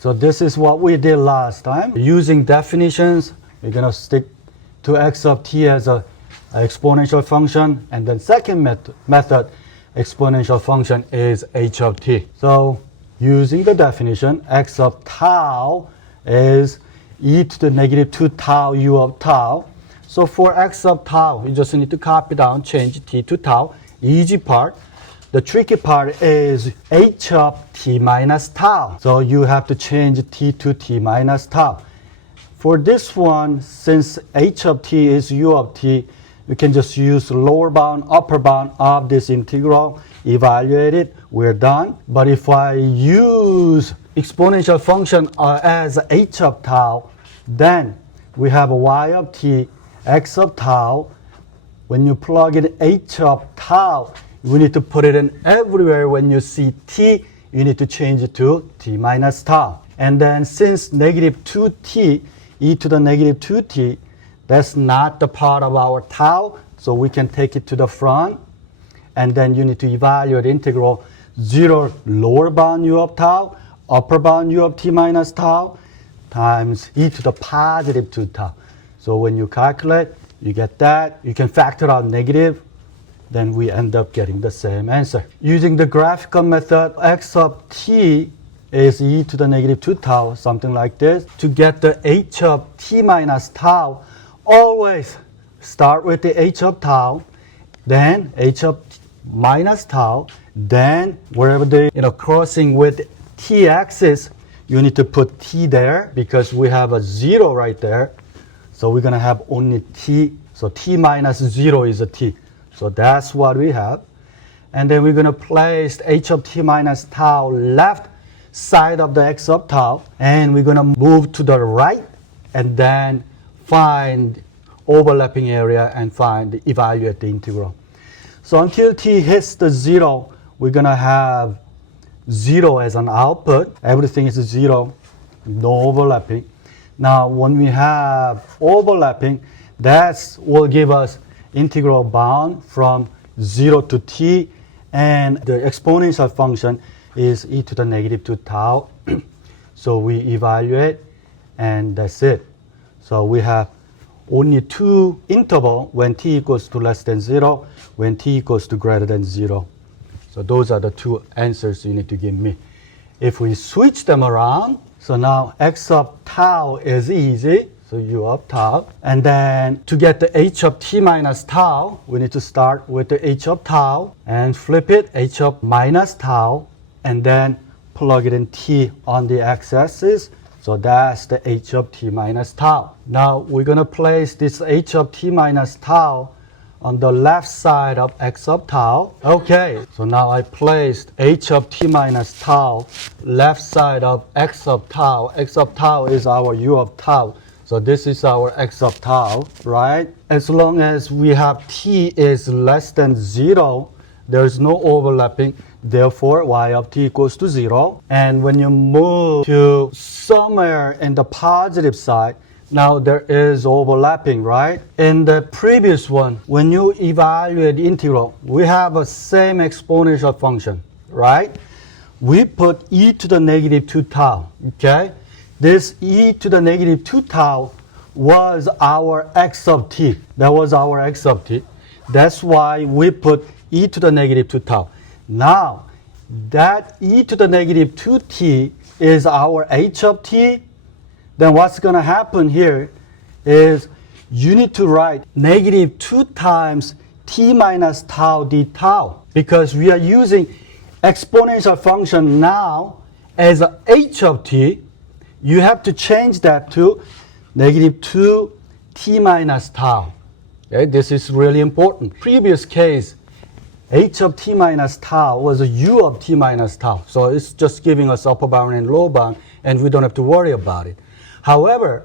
So this is what we did last time. Using definitions, we're going to stick to x of t as a exponential function, and then second method exponential function is h of t. So using the definition, x of tau is e to the negative 2 tau u of tau. So for x of tau, you just need to copy down, change t to tau. Easy part. The tricky part is h of t minus tau. So you have to change t to t minus tau. For this one, since h of t is u of t, you can just use lower bound, upper bound of this integral, evaluate it, we're done. But if I use exponential function as h of tau, then we have y of t, x of tau. When you plug in h of tau, we need to put it in everywhere. When you see t, you need to change it to t minus tau. And then since negative 2t, e to the negative 2t, that's not the part of our tau, so we can take it to the front. And then you need to evaluate integral 0 lower bound u of tau, upper bound u of t minus tau, times e to the positive 2 tau. So when you calculate, you get that. You can factor out negative, then we end up getting the same answer. Using the graphical method, x of t is e to the negative 2 tau, something like this. To get the h of t minus tau, always start with the h of tau, then h of minus tau, then wherever they crossing with t-axis, you need to put t there because we have a 0 right there. So we're going to have only t. So t minus 0 is a t. So that's what we have. And then we're going to place h of t minus tau left side of the x of tau. And we're going to move to the right and then find overlapping area and evaluate the integral. So until t hits the 0, we're going to have 0 as an output. Everything is 0, no overlapping. Now when we have overlapping, that will give us integral bound from 0 to t, and the exponential function is e to the negative 2 tau. So we evaluate, and that's it. So we have only two intervals when t equals to less than 0, when t equals to greater than 0. So those are the two answers you need to give me. If we switch them around, so now x of tau is easy, so u of tau. And then to get the h of t minus tau, we need to start with the h of tau and flip it, h of minus tau, and then plug it in t on the x-axis. So that's the h of t minus tau. Now we're going to place this h of t minus tau on the left side of x of tau. Okay, so now I placed h of t minus tau left side of x of tau. X of tau is our u of tau. So this is our x of tau, right? As long as we have t is less than 0, there's no overlapping. Therefore, y of t equals to 0. And when you move to somewhere in the positive side, now there is overlapping, right? In the previous one, when you evaluate integral, we have a same exponential function, right? We put e to the negative 2 tau, okay? This e to the negative 2 tau was our x of t. That was our x of t. That's why we put e to the negative 2 tau. Now, that e to the negative 2t is our h of t. Then what's going to happen here is you need to write negative 2 times t minus tau d tau, because we are using exponential function now as a h of t. You have to change that to negative 2 t minus tau. Okay, this is really important. Previous case, h of t minus tau was a u of t minus tau. So it's just giving us upper bound and lower bound, and we don't have to worry about it. However,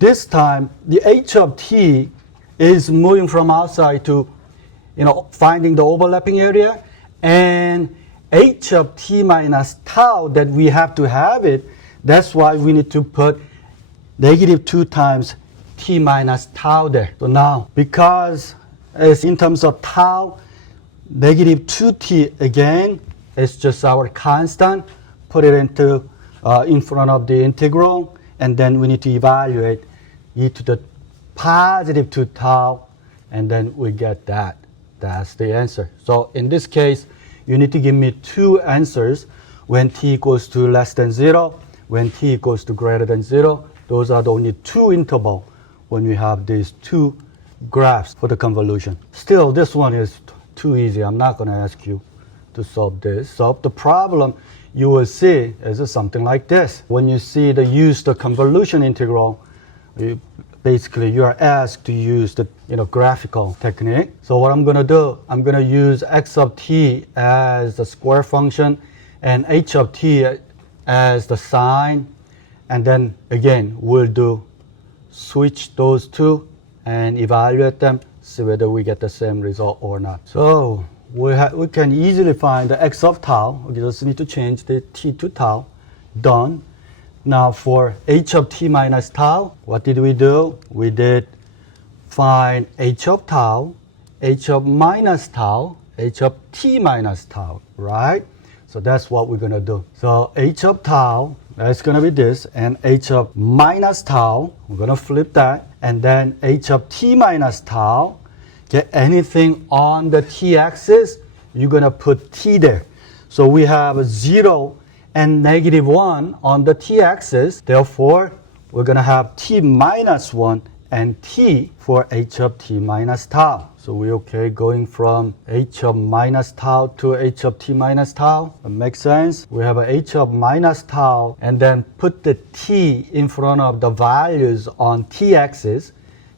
this time the h of t is moving from outside to, finding the overlapping area, and h of t minus tau that we have to have it. That's why we need to put negative 2 times t minus tau there. So now, because it's in terms of tau, negative 2t again is just our constant. Put it into in front of the integral, and then we need to evaluate e to the positive 2 tau, and then we get that. That's the answer. So in this case, you need to give me two answers when t equals to less than 0, when t equals to greater than 0. Those are the only two intervals when we have these two graphs for the convolution. Still, this one is too easy. I'm not going to ask you to solve this. So the problem you will see is something like this. When you see the use the convolution integral, basically you are asked to use the graphical technique. So what I'm going to do, I'm going to use x of t as the square function and h of t as the sine, and then again we'll do switch those two and evaluate them, see whether we get the same result or not. So we can easily find the x of tau. We just need to change the t to tau. Done. Now for h of t minus tau, what did we do? We did find h of tau, h of minus tau, h of t minus tau, right? So that's what we're going to do. So h of tau, that's going to be this, and h of minus tau, we're going to flip that, and then h of t minus tau, get anything on the t-axis, you're going to put t there. So we have a 0 and negative 1 on the t-axis. Therefore, we're going to have t minus 1 and t for h of t minus tau. So we're okay going from h of minus tau to h of t minus tau. That makes sense. We have a h of minus tau and then put the t in front of the values on t-axis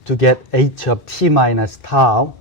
to get h of t minus tau.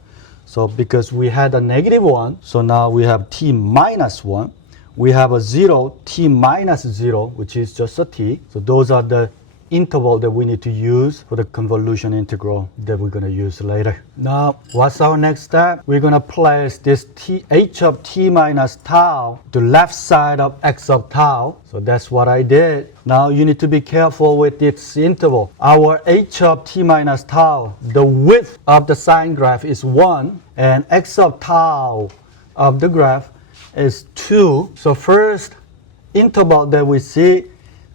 So because we had a negative 1, so now we have t minus 1. We have a 0, t minus 0, which is just a t. So those are the interval that we need to use for the convolution integral that we're going to use later. Now, what's our next step? We're going to place this h of t minus tau to left side of x of tau. So that's what I did. Now you need to be careful with this interval. Our h of t minus tau, the width of the sine graph is 1, and x of tau of the graph is 2. So first interval that we see,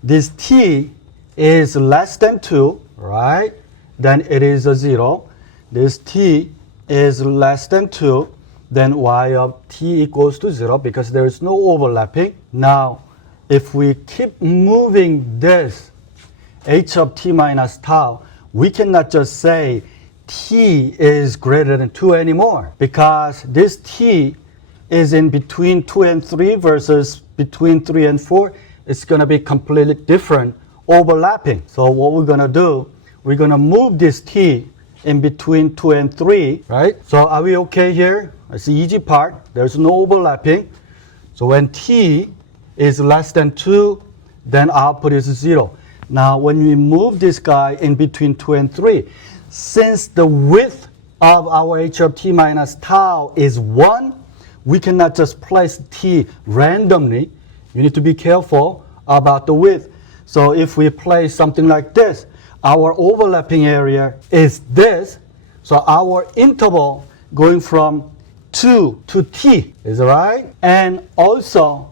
this t is less than 2, right? Then it is a 0. This t is less than 2. Then y of t equals to 0 because there is no overlapping. Now, if we keep moving this h of t minus tau, we cannot just say t is greater than 2 anymore, because this t is in between 2 and 3 versus between 3 and 4. It's going to be completely different, overlapping. So what we're going to do, we're going to move this t in between 2 and 3, right? So are we okay here? It's the easy part. There's no overlapping. So when t is less than 2, then output is 0. Now when we move this guy in between 2 and 3, since the width of our h of t minus tau is 1, we cannot just place t randomly. You need to be careful about the width. So if we place something like this, our overlapping area is this. So our interval going from 2 to t is right. And also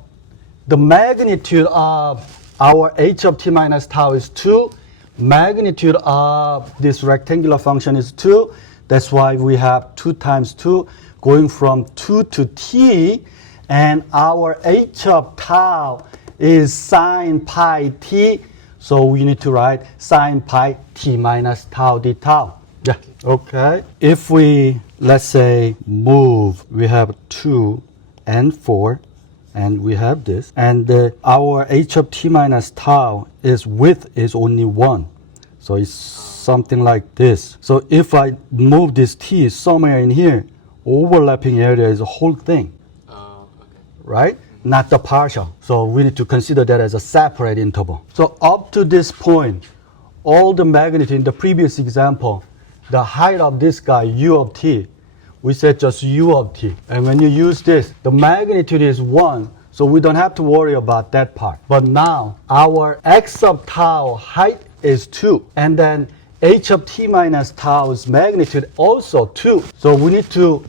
the magnitude of our h of t minus tau is 2. Magnitude of this rectangular function is 2. That's why we have 2 times 2 going from 2 to t. And our h of tau is sine pi t. So we need to write sine pi t minus tau d tau. Yeah, okay. If we, let's say, move, we have 2 and 4, and we have this. And our h of t minus tau is width is only 1. So it's something like this. So if I move this t somewhere in here, overlapping area is the whole thing. Okay. Right? Not the partial. So we need to consider that as a separate interval. So up to this point, all the magnitude in the previous example, the height of this guy, u of t, we said just u of t. And when you use this, the magnitude is 1, so we don't have to worry about that part. But now, our x of tau height is 2. And then h of t minus tau's magnitude also 2. So we need to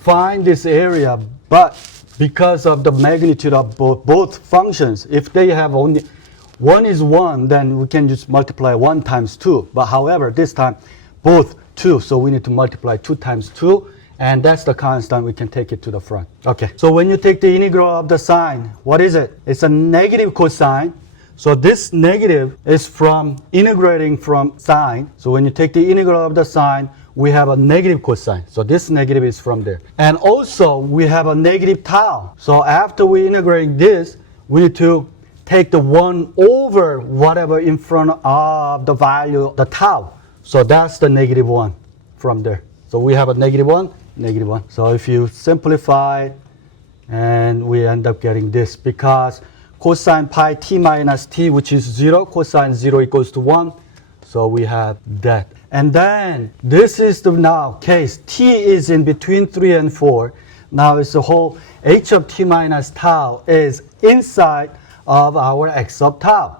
find this area, but because of the magnitude of both functions, if they have only 1 is 1, then we can just multiply 1 times 2. But however, this time, both 2, so we need to multiply 2 times 2, and that's the constant. We can take it to the front. Okay, so when you take the integral of the sine, what is it? It's a negative cosine. So this negative is from integrating from sine. So when you take the integral of the sine, we have a negative cosine. So this negative is from there. And also, we have a negative tau. So after we integrate this, we need to take the 1 over whatever in front of the value, the tau. So that's the negative 1 from there. So we have a negative 1, negative 1. So if you simplify it, and we end up getting this, because cosine pi t minus t, which is 0, cosine 0 equals to 1. So we have that. And then this is the now case. T is in between 3 and 4. Now it's the whole h of t minus tau is inside of our x of tau.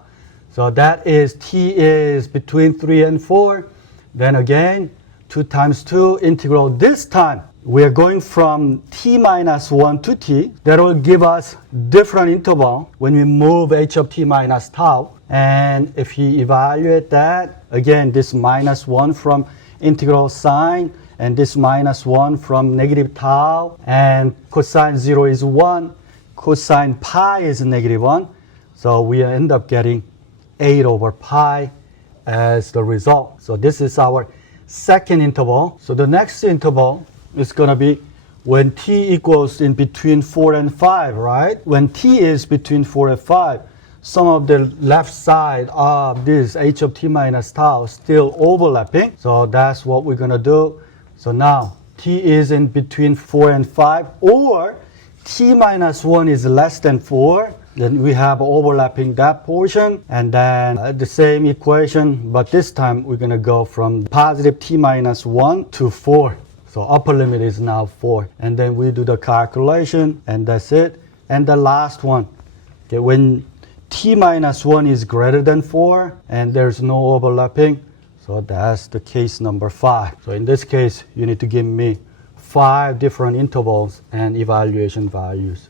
So that is t is between 3 and 4. Then again, 2 times 2 integral. This time we are going from t minus 1 to t. That will give us different interval when we move h of t minus tau. And if you evaluate that, again, this minus 1 from integral sine, and this minus 1 from negative tau, and cosine 0 is 1, cosine pi is negative 1. So we end up getting 8 over pi as the result. So this is our second interval. So the next interval is going to be when t equals in between 4 and 5, right? When t is between 4 and 5, some of the left side of this h of t minus tau still overlapping. So that's what we're going to do. So now t is in between 4 and 5, or t minus 1 is less than 4. Then we have overlapping that portion, and then the same equation, but this time we're going to go from positive t minus 1 to 4. So upper limit is now 4. And then we do the calculation, and that's it. And the last one, okay, when t minus 1 is greater than 4, and there's no overlapping, so that's the case number 5. So in this case, you need to give me 5 different intervals and evaluation values.